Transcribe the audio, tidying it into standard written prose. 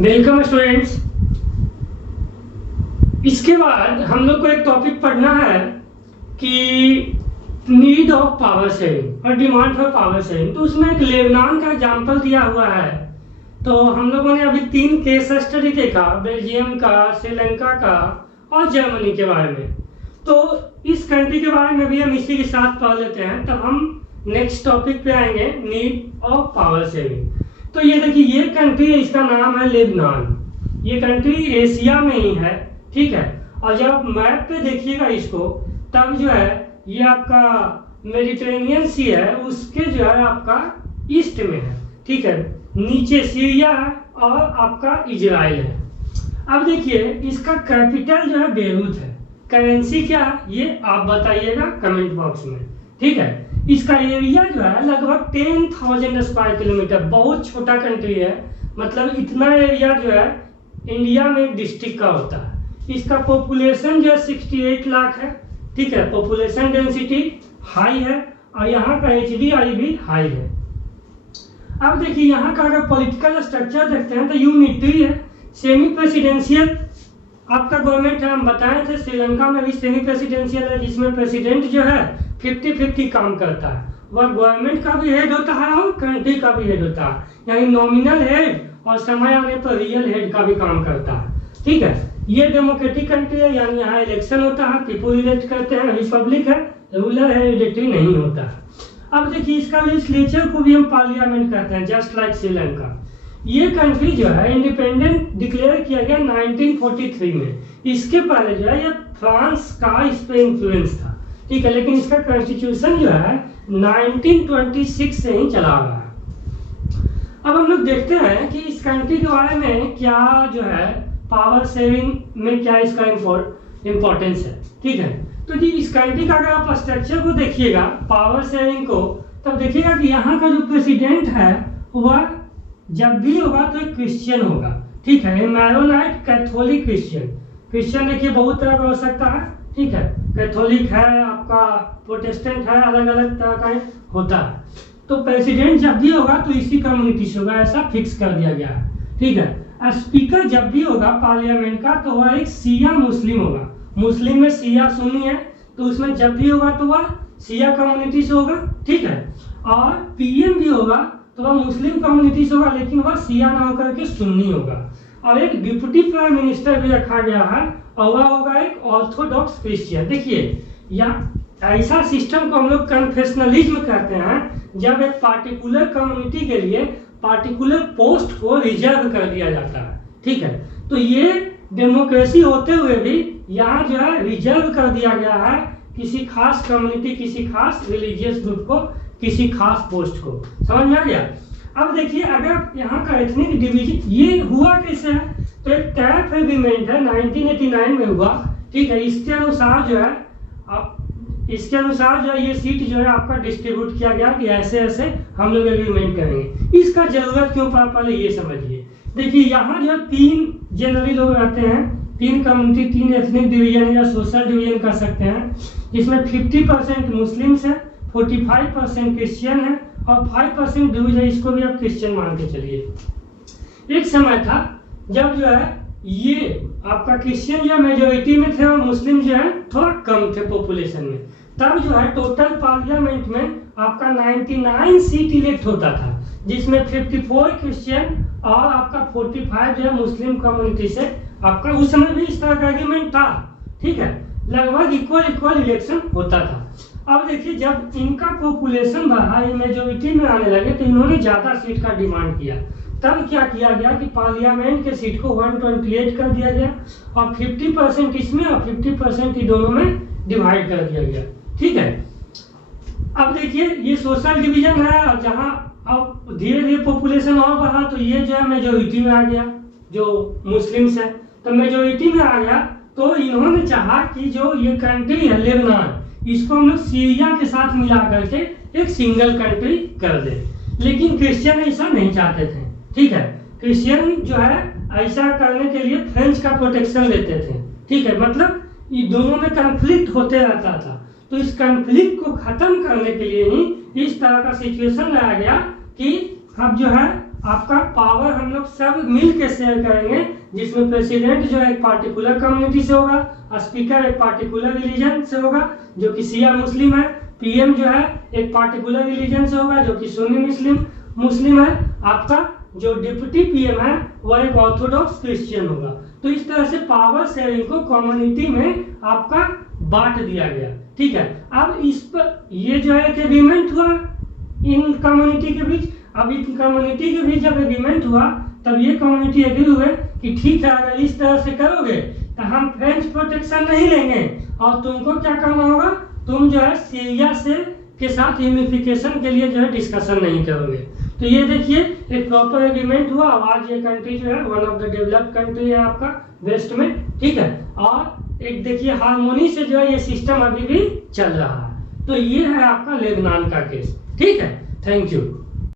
Welcome students. इसके बाद हम लोग को एक टॉपिक पढ़ना है कि नीड ऑफ पावर सेविंग और डिमांड फॉर पावर सेविंग। तो उसमें एक लेबनान का एग्जाम्पल दिया हुआ है। तो हम लोगों ने अभी 3 केस स्टडी देखा, बेल्जियम का, श्रीलंका का और जर्मनी के बारे में। तो इस कंट्री के बारे में भी हम इसी के साथ पढ़ लेते हैं, तब हम नेक्स्ट टॉपिक पे आएंगे, नीड ऑफ पावर सेविंग। तो ये देखिए, ये कंट्री है, इसका नाम है लेबनान। ये कंट्री एशिया में ही है, ठीक है। और जब मैप पे देखिएगा इसको, तब जो है ये आपका मेडिटेरेनियन सी है, उसके जो है आपका ईस्ट में है, ठीक है। नीचे सीरिया है और आपका इजराइल है। अब देखिए, इसका कैपिटल जो है बेरूत है। करेंसी क्या है ये आप बताइएगा कमेंट बॉक्स में, ठीक है। इसका एरिया जो है लगभग 10,000 स्क्वायर किलोमीटर, बहुत छोटा कंट्री है। मतलब इतना एरिया जो है इंडिया में एक डिस्ट्रिक्ट का होता है। इसका पॉपुलेशन जो है 68 लाख है, ठीक है। पॉपुलेशन डेंसिटी हाई है और यहाँ का HDI भी हाई है। अब देखिए, यहाँ का अगर पॉलिटिकल स्ट्रक्चर देखते हैं तो यूनिटरी है, सेमी प्रेसिडेंशियल आपका गवर्नमेंट है। हम बताए थे श्रीलंका में भी सेमी प्रेसिडेंशियल है, जिसमें प्रेसिडेंट जो है 50-50 काम करता है। वह गवर्नमेंट का भी हेड होता है और कंट्री का भी हेड होता है, यानी नॉमिनल हेड और समय आने पर रियल हेड का भी काम करता है, ठीक है। ये डेमोक्रेटिक कंट्री है, यानी यहाँ इलेक्शन होता है, पीपल इलेक्ट करते हैं। रिपब्लिक है, रूलर हेरिडिटरी नहीं होता है। अब देखिए, इसका लेजिस्लेचर को भी हम पार्लियामेंट कहते हैं, जस्ट लाइक श्रीलंका। ये कंट्री जो है इंडिपेंडेंट डिक्लेयर किया गया 1943 में। इसके पहले जो है ये फ्रांस का इस पे इन्फ्लुएंस था, ठीक है। लेकिन इसका कॉन्स्टिट्यूशन जो है 1926 से ही चला आ रहा है। अब हम लोग देखते हैं कि इस कंट्री के बारे में क्या जो है पावर सेविंग में क्या इसका इम्पोर्टेंस है, ठीक है। तो जी, इस कंट्री का अगर आप स्ट्रक्चर को देखिएगा, पावर सेविंग को, तब देखिएगा कि यहाँ का जो प्रेसिडेंट है वह जब भी होगा तो एक क्रिश्चियन होगा, ठीक है। मैरोनाइट कैथोलिक क्रिश्चियन देखिए बहुत तरह का हो सकता है, ठीक है। कैथोलिक है, आपका प्रोटेस्टेंट है, अलग अलग तरह का होता है। तो प्रेसिडेंट जब भी होगा तो इसी कम्युनिटी से होगा, ऐसा फिक्स कर दिया गया है, ठीक है। और स्पीकर जब भी होगा पार्लियामेंट का तो वह एक शिया मुस्लिम होगा। मुस्लिम में शिया सुन्नी है, तो उसमें जब भी होगा तो वह शिया कम्युनिटी से होगा, ठीक है। और PM भी होगा तो वह मुस्लिम कम्युनिटी से होगा, लेकिन वह शिया ना होकर के सुन्नी होगा। और एक डिप्टी प्राइम मिनिस्टर भी रखा गया है और वह होगा एक ऑर्थोडॉक्स क्रिश्चियन। देखिए, यहाँ ऐसा सिस्टम को हम लोग कन्फेशनलिज्म कहते हैं, जब एक पार्टिकुलर कम्युनिटी के लिए पार्टिकुलर पोस्ट को रिजर्व कर दिया जाता है, ठीक है। तो ये डेमोक्रेसी होते हुए भी यहाँ जो है रिजर्व कर दिया गया है किसी खास कम्युनिटी, किसी खास रिलीजियस ग्रुप को, किसी खास पोस्ट को। समझ में आ गया। अब देखिए, अगर यहाँ का एथनिक डिवीजन ये हुआ कैसे है, तो एक टैरिफ एग्रीमेंट है 1989 में हुआ, ठीक है। इसके अनुसार जो है ये सीट जो है आपका डिस्ट्रीब्यूट किया गया कि ऐसे ऐसे हम लोग एग्रीमेंट करेंगे। इसका जरूरत क्यों पड़ा, पहले ये समझिए। देखिए, यहाँ जो 3 जनरली लोग रहते हैं, 3 कम्युनिटी, 3 एथनिक डिवीजन या सोशल डिवीजन कर सकते हैं, जिसमें 50% मुस्लिम्स है, 45% क्रिश्चियन है और 5% ड्यूज है। इसको भी आप क्रिश्चियन मान के चलिए। एक समय था जब जो है ये आपका क्रिश्चियन जो मेजोरिटी में थे और मुस्लिम जो है थोड़ा कम थे पॉपुलेशन में। तब जो है टोटल पार्लियामेंट में आपका 99 सीट इलेक्ट होता था, जिसमें 54 क्रिश्चियन और आपका 45 जो है मुस्लिम कम्युनिटी से आपका, उस समय भी इस तरह का एग्रीमेंट था, ठीक है। लगभग इक्वल इलेक्शन होता था। अब देखिए, जब इनका पॉपुलेशन बढ़ा, मेजोरिटी में आने लगे, तो इन्होंने ज्यादा सीट का डिमांड किया। तब क्या किया गया कि पार्लियामेंट के सीट को 128 कर दिया गया और 50% इसमें और 50% ही दोनों में डिवाइड कर दिया गया, ठीक है। अब देखिए, ये सोशल डिवीजन है और जहां अब धीरे धीरे पॉपुलेशन और बढ़ा तो ये जो है मेजोरिटी में आ गया, जो मुस्लिम्स है। तो मेजोरिटी में आ गया तो इन्होंने चाहा कि जो ये कंट्री है लेबनान, इसको हम लोग सीरिया के साथ मिला करके एक सिंगल कंट्री कर दे। लेकिन क्रिश्चियन ऐसा नहीं चाहते थे, ठीक है। क्रिश्चियन जो है ऐसा करने के लिए फ्रेंच का प्रोटेक्शन लेते थे, ठीक है। मतलब ये दोनों में कन्फ्लिक्ट होते रहता था। तो इस कन्फ्लिक्ट को खत्म करने के लिए ही इस तरह का सिचुएशन लाया गया कि अब जो है आपका पावर हम लोग सब मिल के शेयर करेंगे, जिसमें प्रेसिडेंट जो है एक पार्टिकुलर कम्युनिटी से होगा, स्पीकर एक पार्टिकुलर रिलीजन से होगा जो कि शिया मुस्लिम है, पीएम जो है एक पार्टिकुलर रिलीजन से होगा जो कि सुन्नी मुस्लिम है, आपका जो डिप्टी पीएम है वह एक ऑर्थोडॉक्स क्रिश्चियन होगा। तो इस तरह से पावर शेयरिंग को कम्युनिटी में आपका बांट दिया गया, ठीक है। अब इस पर ये जो है कि एग्रीमेंट हुआ इन कम्युनिटी के बीच। अब इन कम्युनिटी के बीच जब एग्रीमेंट हुआ तब ये कम्युनिटी एग्री हुए कि ठीक है, अगर इस तरह से करोगे तो हम फ्रेंच प्रोटेक्शन नहीं लेंगे और तुमको क्या करना होगा, तुम जो है सीरिया से के साथ यूनिफिकेशन के लिए जो है डिस्कशन नहीं करोगे। तो ये देखिए एक प्रॉपर एग्रीमेंट हुआ। आज ये कंट्री जो है one of the developed country है आपका वेस्ट में, ठीक है। और एक देखिए हार्मोनी से जो है ये सिस्टम अभी भी चल रहा है। तो ये है आपका लेबनान का केस, ठीक है। Thank you.